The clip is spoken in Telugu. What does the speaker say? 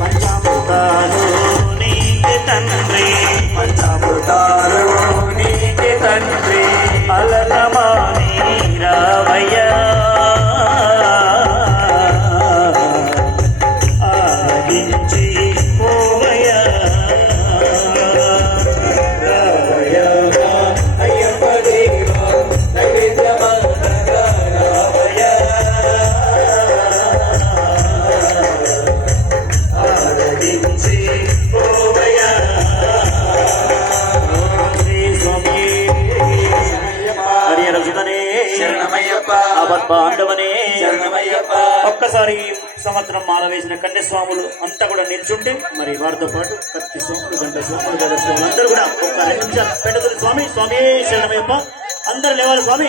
పంచామృతాలు నీకే తండ్రి. పంచామృతాలు శరణమయ్యప్ప. ఒక్కసారి సంవత్సరం మాల వేసిన కన్యస్వాములు అంతా కూడా నిల్చుంటే మరి వారితో పాటు కత్తి స్వాములు గంట స్వాములు గద స్వాములు అందరూ కూడా ఒక్క రెండు నిమిషాలు పెట్టుకుని స్వామి స్వామి శరణమయ్యప్ప. అందరు లేవాలి స్వామి.